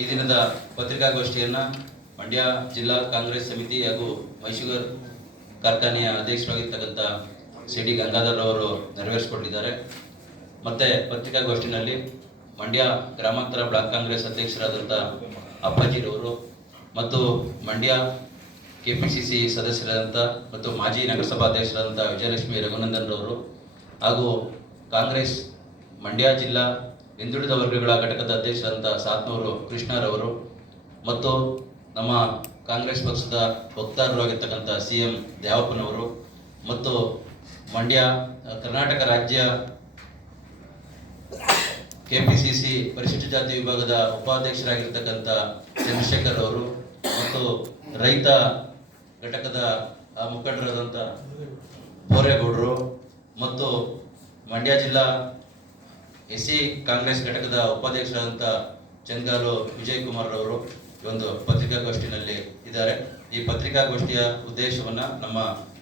ಈ ದಿನದ ಪತ್ರಿಕಾಗೋಷ್ಠಿಯನ್ನು ಮಂಡ್ಯ ಜಿಲ್ಲಾ ಕಾಂಗ್ರೆಸ್ ಸಮಿತಿ ಹಾಗೂ ಮೈಸೂರು ಕಾರ್ಖಾನೆಯ ಅಧ್ಯಕ್ಷರಾಗಿರ್ತಕ್ಕಂಥ ಸಿ ಡಿ ಗಂಗಾಧರ್ ಅವರು ನೆರವೇರಿಸಿಕೊಂಡಿದ್ದಾರೆ. ಮತ್ತೆ ಪತ್ರಿಕಾಗೋಷ್ಠಿನಲ್ಲಿ ಮಂಡ್ಯ ಗ್ರಾಮಾಂತರ ಬ್ಲಾಕ್ ಕಾಂಗ್ರೆಸ್ ಅಧ್ಯಕ್ಷರಾದಂಥ ಅಪ್ಪಾಜಿರವರು ಮತ್ತು Mandya K P C C ಸದಸ್ಯರಾದಂಥ ಮತ್ತು ಮಾಜಿ ನಗರಸಭಾ ಅಧ್ಯಕ್ಷರಾದಂಥ ವಿಜಯಲಕ್ಷ್ಮಿ ರಘುನಂದನ್ ರವರು ಹಾಗೂ ಕಾಂಗ್ರೆಸ್ ಮಂಡ್ಯ ಜಿಲ್ಲಾ ಹಿಂದುಳಿದ ವರ್ಗಗಳ ಘಟಕದ ಅಧ್ಯಕ್ಷರಂತ ಸಾತ್ನೂರು ಕೃಷ್ಣರವರು ಮತ್ತು ನಮ್ಮ ಕಾಂಗ್ರೆಸ್ ಪಕ್ಷದ ವಕ್ತಾರರು ಆಗಿರ್ತಕ್ಕಂಥ ಸಿ ಎಂ ದ್ಯಾವಪ್ಪನವರು ಮತ್ತು ಮಂಡ್ಯ ಕರ್ನಾಟಕ ರಾಜ್ಯ ಕೆ ಪಿ ಸಿ ಸಿ ಪರಿಶಿಷ್ಟ ಜಾತಿ ವಿಭಾಗದ ಉಪಾಧ್ಯಕ್ಷರಾಗಿರ್ತಕ್ಕಂಥ ಚಂದ್ರಶೇಖರ್ ಅವರು ಮತ್ತು ರೈತ ಘಟಕದ ಮುಖಂಡರಾದಂಥ ಬೋರೇಗೌಡರು ಮತ್ತು ಮಂಡ್ಯ ಜಿಲ್ಲಾ ಎಸ್ ಸಿ ಕಾಂಗ್ರೆಸ್ ಘಟಕದ ಉಪಾಧ್ಯಕ್ಷರಾದಂಥ ಚಂದಾಲು ವಿಜಯ್ ಕುಮಾರ್ ಅವರು ಒಂದು ಪತ್ರಿಕಾಗೋಷ್ಠಿನಲ್ಲಿ ಇದ್ದಾರೆ. ಈ ಪತ್ರಿಕಾಗೋಷ್ಠಿಯ ಉದ್ದೇಶವನ್ನು ನಮ್ಮ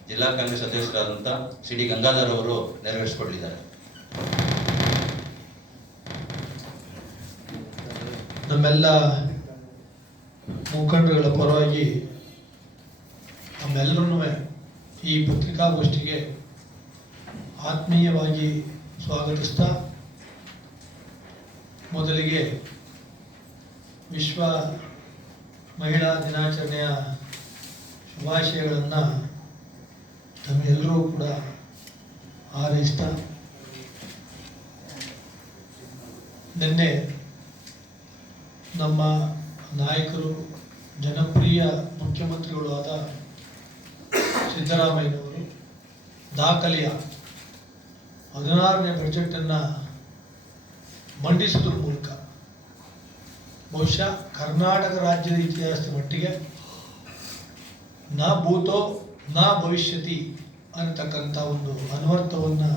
ಜಿಲ್ಲಾ ಕಾಂಗ್ರೆಸ್ ಅಧ್ಯಕ್ಷರಾದಂಥ ಸಿ ಡಿ ಗಂಗಾಧರ್ ಅವರು ನೆರವೇರಿಸಿಕೊಂಡಿದ್ದಾರೆ ನಮ್ಮೆಲ್ಲ ಮುಖಂಡರುಗಳ ಪರವಾಗಿ ನಮ್ಮೆಲ್ಲರೂ ಈ ಪತ್ರಿಕಾಗೋಷ್ಠಿಗೆ ಆತ್ಮೀಯವಾಗಿ ಸ್ವಾಗತಿಸ್ತಾ ಮೊದಲಿಗೆ ವಿಶ್ವ ಮಹಿಳಾ ದಿನಾಚರಣೆಯ ಶುಭಾಶಯಗಳನ್ನು ತಮ್ಮೆಲ್ಲರೂ ಕೂಡ ಹಾರೈಸ್ತಾ ನಿನ್ನೆ ನಮ್ಮ ನಾಯಕರು, ಜನಪ್ರಿಯ ಮುಖ್ಯಮಂತ್ರಿಗಳು ಆದ ಸಿದ್ದರಾಮಯ್ಯನವರು ದಾಖಲೆಯ ಹದಿನಾರನೇ ಬಜೆಟನ್ನು ಮಂಡಿಸುವುದರ ಮೂಲಕ. ಬಹುಶಃ ಕರ್ನಾಟಕ ರಾಜ್ಯದ ಇತಿಹಾಸದ ಮಟ್ಟಿಗೆ ನ ಭೂತೋ, ನ ಭವಿಷ್ಯತಿ ಅನ್ನತಕ್ಕಂಥ ಒಂದು ಅನ್ವರ್ಥವನ್ನು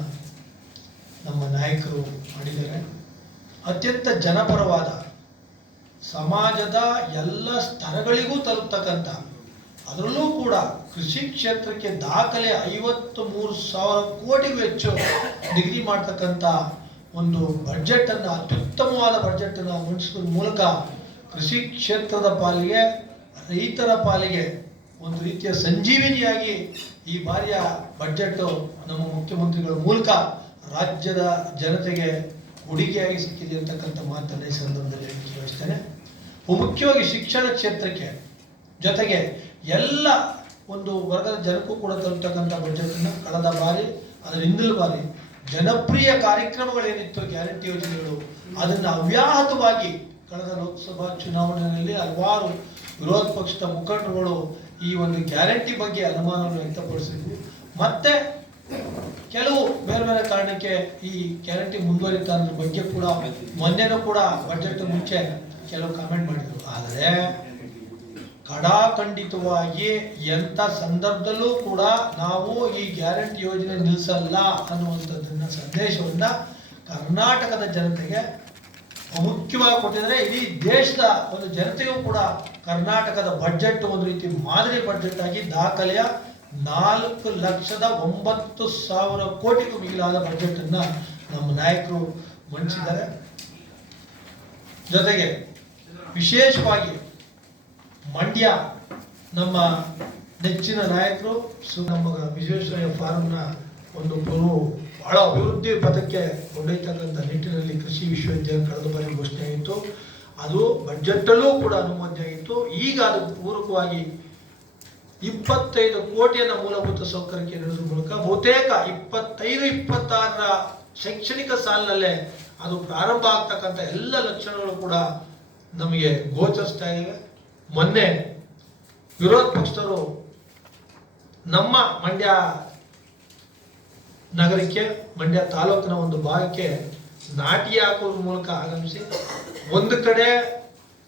ನಮ್ಮ ನಾಯಕರು ಮಾಡಿದ್ದಾರೆ. ಅತ್ಯಂತ ಜನಪರವಾದ ಸಮಾಜದ ಎಲ್ಲ ಸ್ತರಗಳಿಗೂ ತಲುಪ್ತಕ್ಕಂಥ, ಅದರಲ್ಲೂ ಕೂಡ ಕೃಷಿ ಕ್ಷೇತ್ರಕ್ಕೆ ದಾಖಲೆ ಐವತ್ತು ಮೂರು ಸಾವಿರ ಕೋಟಿಗೂ ಹೆಚ್ಚು ನಿಗದಿ ಮಾಡ್ತಕ್ಕಂಥ ಒಂದು ಬಡ್ಜೆಟನ್ನು ಅತ್ಯುತ್ತಮವಾದ ಬಡ್ಜೆಟನ್ನು ಮಂಡಿಸೋದ್ರ ಮೂಲಕ ಕೃಷಿ ಕ್ಷೇತ್ರದ ಪಾಲಿಗೆ, ರೈತರ ಪಾಲಿಗೆ ಒಂದು ರೀತಿಯ ಸಂಜೀವಿನಿಯಾಗಿ ಈ ಬಾರಿಯ ಬಡ್ಜೆಟ್ಟು ನಮ್ಮ ಮುಖ್ಯಮಂತ್ರಿಗಳ ಮೂಲಕ ರಾಜ್ಯದ ಜನತೆಗೆ ಕೊಡುಗೆಯಾಗಿ ಸಿಕ್ಕಿದೆ ಅಂತಕ್ಕಂಥ ಮಾತನ್ನು ಈ ಸಂದರ್ಭದಲ್ಲಿ ಬಯಸ್ತೇನೆ ಮುಖ್ಯವಾಗಿ ಶಿಕ್ಷಣ ಕ್ಷೇತ್ರಕ್ಕೆ ಜೊತೆಗೆ ಎಲ್ಲ ಒಂದು ವರ್ಗದ ಜನಕ್ಕೂ ಕೂಡ ತಲುಪ್ತಕ್ಕಂಥ ಬಜೆಟನ್ನು ಕಳೆದ ಬಾರಿ ಅದರ ಹಿಂದಿನ ಬಾರಿ ಜನಪ್ರಿಯ ಕಾರ್ಯಕ್ರಮಗಳೇನಿತ್ತು ಗ್ಯಾರಂಟಿ ಯೋಜನೆಗಳು, ಅದನ್ನು ಅವ್ಯಾಹತವಾಗಿ ಕಳೆದ ಲೋಕಸಭಾ ಚುನಾವಣೆಯಲ್ಲಿ ಹಲವಾರು ವಿರೋಧ ಪಕ್ಷದ ಮುಖಂಡರುಗಳು ಈ ಒಂದು ಗ್ಯಾರಂಟಿ ಬಗ್ಗೆ ಅನುಮಾನವನ್ನು ವ್ಯಕ್ತಪಡಿಸಿದ್ವಿ ಮತ್ತೆ ಕೆಲವು ಬೇರೆ ಬೇರೆ ಕಾರಣಕ್ಕೆ ಈ ಗ್ಯಾರಂಟಿ ಮುಂದುವರಿತ ಅನ್ನೋದ್ರ ಬಗ್ಗೆ ಕೂಡ ಮೊನ್ನೆನೂ ಕೂಡ ಬಜೆಟ್ ಮುಂಚೆ ಕೆಲವು ಕಮೆಂಟ್ ಮಾಡಿದ್ರು. ಆದರೆ ಕಡಾಖಂಡಿತವಾಗಿ ಎಂಥ ಸಂದರ್ಭದಲ್ಲೂ ಕೂಡ ನಾವು ಈ ಗ್ಯಾರಂಟಿ ಯೋಜನೆ ನಿಲ್ಲಿಸಲ್ಲ ಅನ್ನುವಂಥದ್ದನ್ನು ಸಂದೇಶವನ್ನು ಕರ್ನಾಟಕದ ಜನತೆಗೆ ಮುಖ್ಯವಾಗಿ ಕೊಟ್ಟಿದ್ದಾರೆ. ಇಡೀ ದೇಶದ ಒಂದು ಜನತೆಗೂ ಕೂಡ ಕರ್ನಾಟಕದ ಬಡ್ಜೆಟ್ ಒಂದು ರೀತಿ ಮಾದರಿ ಬಡ್ಜೆಟ್ ಆಗಿ ದಾಖಲೆಯ ನಾಲ್ಕು ಲಕ್ಷದ ಒಂಬತ್ತು ಸಾವಿರ ಕೋಟಿಗೂ ಮಿಗಿಲಾದ ಬಜೆಟ್ ಅನ್ನ ನಮ್ಮ ನಾಯಕರು ಮಂಡಿಸಿದ್ದಾರೆ. ಜೊತೆಗೆ ವಿಶೇಷವಾಗಿ ಮಂಡ್ಯ ನಮ್ಮ ನೆಚ್ಚಿನ ನಾಯಕರು ನಮ್ಮ ವಿಶ್ವೇಶ್ವರಯ್ಯ ಫಾರಂನ ಒಂದು ಪೂರ್ವ ಬಹಳ ಅಭಿವೃದ್ಧಿ ಪಥಕ್ಕೆ ಕೊಂಡೊಯ್ತಕ್ಕಂಥ ನಿಟ್ಟಿನಲ್ಲಿ ಕೃಷಿ ವಿಶ್ವವಿದ್ಯಾಲಯ ಕಳೆದ ಬಾರಿ ಘೋಷಣೆ ಆಯಿತು. ಅದು ಬಜೆಟ್ಟಲ್ಲೂ ಕೂಡ ಅನುಮೋದನೆ ಆಗಿತ್ತು ಈಗ ಅದು ಪೂರಕವಾಗಿ ಇಪ್ಪತ್ತೈದು ಕೋಟಿಯನ್ನು ಮೂಲಭೂತ ಸೌಕರ್ಯಕ್ಕೆ ನೀಡೋದ್ರ ಮೂಲಕ ಬಹುತೇಕ ಇಪ್ಪತ್ತೈದು, ಇಪ್ಪತ್ತಾರರ ಶೈಕ್ಷಣಿಕ ಸಾಲಿನಲ್ಲೇ ಅದು ಪ್ರಾರಂಭ ಆಗ್ತಕ್ಕಂಥ ಎಲ್ಲ ಲಕ್ಷಣಗಳು ಕೂಡ ನಮಗೆ ಗೋಚರಿಸ್ತಾ ಇವೆ. ಮೊನ್ನೆ ವಿರೋಧ ಪಕ್ಷದವರು ನಮ್ಮ ಮಂಡ್ಯ ನಗರಕ್ಕೆ, ಮಂಡ್ಯ ತಾಲೂಕಿನ ಒಂದು ಭಾಗಕ್ಕೆ ನಾಟಿ ಹಾಕೋದ್ರ ಮೂಲಕ ಆಗಮಿಸಿ, ಒಂದು ಕಡೆ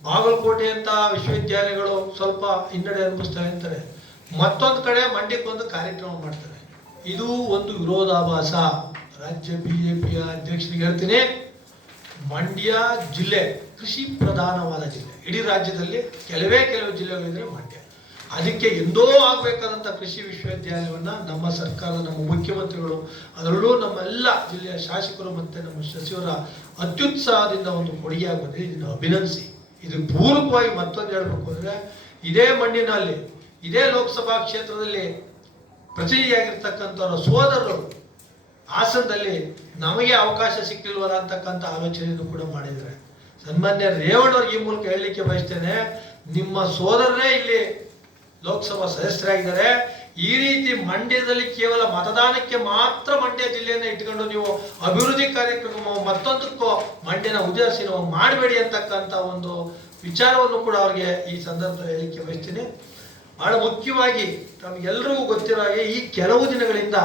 ಬಾಗಲಕೋಟೆ ಅಂತ ವಿಶ್ವವಿದ್ಯಾಲಯಗಳು ಸ್ವಲ್ಪ ಹಿನ್ನಡೆ ಅನುಭವಿಸ್ತಾ ಇರ್ತಾರೆ, ಮತ್ತೊಂದು ಕಡೆ ಮಂಡ್ಯಕ್ಕೆ ಒಂದು ಕಾರ್ಯಕ್ರಮ ಮಾಡ್ತಾರೆ. ಇದು ಒಂದು ವಿರೋಧಾಭಾಸ. ರಾಜ್ಯ ಬಿಜೆಪಿಯ ಅಧ್ಯಕ್ಷರಿಗೆ ಹೇಳ್ತೀನಿ, ಮಂಡ್ಯ ಜಿಲ್ಲೆ ಕೃಷಿ ಪ್ರಧಾನವಾದ ಜಿಲ್ಲೆ. ಇಡೀ ರಾಜ್ಯದಲ್ಲಿ ಕೆಲವೇ ಕೆಲವು ಜಿಲ್ಲೆಗಳಿದ್ರೆ ಮಂಡ್ಯ. ಅದಕ್ಕೆ ಎಂದೋ ಆಗಬೇಕಾದಂಥ ಕೃಷಿ ವಿಶ್ವವಿದ್ಯಾಲಯವನ್ನು ನಮ್ಮ ಸರ್ಕಾರದ ನಮ್ಮ ಮುಖ್ಯಮಂತ್ರಿಗಳು, ಅದರಲ್ಲೂ ನಮ್ಮೆಲ್ಲ ಜಿಲ್ಲೆಯ ಶಾಸಕರು ಮತ್ತು ನಮ್ಮ ಸಚಿವರ ಅತ್ಯುತ್ಸಾಹದಿಂದ ಒಂದು ಬಂದಿದೆ. ಇದನ್ನು ಅಭಿನಂದಿಸಿ. ಇದು ಪೂರ್ವಕವಾಗಿ ಮತ್ತೊಂದು ಹೇಳ್ಬೇಕು ಅಂದರೆ, ಇದೇ ಮಣ್ಣಿನಲ್ಲಿ, ಇದೇ ಲೋಕಸಭಾ ಕ್ಷೇತ್ರದಲ್ಲಿ ಪ್ರತಿನಿಧಿಯಾಗಿರ್ತಕ್ಕಂಥವರ ಸೋದರರು ಹಾಸನದಲ್ಲಿ ನಮಗೆ ಅವಕಾಶ ಸಿಕ್ಕಿಲ್ವಲ್ಲ ಅಂತಕ್ಕಂಥ ಆಲೋಚನೆಯನ್ನು ಕೂಡ ಮಾಡಿದ್ದಾರೆ. ಸನ್ಮಾನ್ಯ ರೇವಣ್ಣವ್ರಿಗೆ ಈ ಮೂಲಕ ಹೇಳಲಿಕ್ಕೆ ಬಯಸ್ತೇನೆ, ನಿಮ್ಮ ಸೋದರರೇ ಇಲ್ಲಿ ಲೋಕಸಭಾ ಸದಸ್ಯರಾಗಿದ್ದಾರೆ. ಈ ರೀತಿ ಮಂಡ್ಯದಲ್ಲಿ ಕೇವಲ ಮತದಾನಕ್ಕೆ ಮಾತ್ರ ಮಂಡ್ಯ ಜಿಲ್ಲೆಯನ್ನು ಇಟ್ಕೊಂಡು ನೀವು ಅಭಿವೃದ್ಧಿ ಕಾರ್ಯಕ್ರಮ ಮತ್ತೊಂದಕ್ಕೂ ಮಂಡ್ಯನ ಉದಾಸೀನ ಮಾಡಬೇಡಿ ಅಂತಕ್ಕಂಥ ಒಂದು ವಿಚಾರವನ್ನು ಕೂಡ ಅವ್ರಿಗೆ ಈ ಸಂದರ್ಭದಲ್ಲಿ ಹೇಳಲಿಕ್ಕೆ ಬಯಸ್ತೀನಿ. ಬಹಳ ಮುಖ್ಯವಾಗಿ ತಮಗೆಲ್ಲರಿಗೂ ಗೊತ್ತಿರೋ ಹಾಗೆ ಈ ಕೆಲವು ದಿನಗಳಿಂದ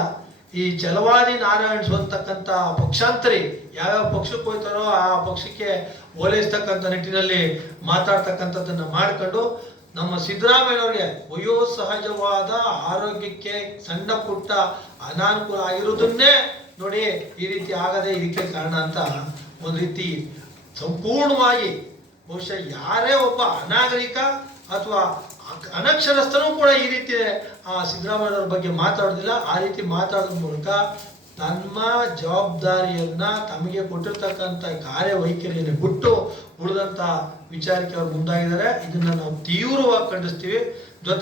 ಈ ಜಲವಾದಿ ನಾರಾಯಣ ಅಂತಕ್ಕಂಥ ಪಕ್ಷಾಂತರಿ, ಯಾವ್ಯಾವ ಪಕ್ಷಕ್ಕೆ ಹೋಗ್ತಾರೋ ಆ ಪಕ್ಷಕ್ಕೆ ಓಲೈಸ್ತಕ್ಕಂಥ ನಿಟ್ಟಿನಲ್ಲಿ ಮಾತಾಡ್ತಕ್ಕಂಥದ್ದನ್ನು ಮಾಡಿಕೊಂಡು ನಮ್ಮ ಸಿದ್ದರಾಮಯ್ಯನವ್ರಿಗೆ ವಯೋಸಹಜವಾದ ಆರೋಗ್ಯಕ್ಕೆ ಸಣ್ಣ ಪುಟ್ಟ ಅನಾನುಕೂಲ ಆಗಿರೋದನ್ನೇ ನೋಡಿ ಈ ರೀತಿ ಆಗದೆ ಇದಕ್ಕೆ ಕಾರಣ ಅಂತ ಒಂದು ರೀತಿ ಸಂಪೂರ್ಣವಾಗಿ ಬಹುಶಃ ಯಾರೇ ಒಬ್ಬ ಅನಾಗರಿಕ ಅಥವಾ ಅನಕ್ಷರಸ್ಥನೂ ಕೂಡ ಈ ರೀತಿ ಆ ಸಿದ್ದರಾಮಯ್ಯವ್ರ ಬಗ್ಗೆ ಮಾತಾಡೋದಿಲ್ಲ. ಆ ರೀತಿ ಮಾತಾಡೋದ್ರ ಮೂಲಕ ನಮ್ಮ ಜವಾಬ್ದಾರಿಯನ್ನ ತಮಗೆ ಕೊಟ್ಟಿರ್ತಕ್ಕಂಥ ಕಾರ್ಯವೈಖರಿಯನ್ನು ಬಿಟ್ಟು ಉಳಿದಂತ ವಿಚಾರಕ್ಕೆ ಅವ್ರು ಮುಂದಾಗಿದ್ದಾರೆ. ಇದನ್ನ ನಾವು ತೀವ್ರವಾಗಿ ಖಂಡಿಸ್ತೀವಿ. ಜೊತೆ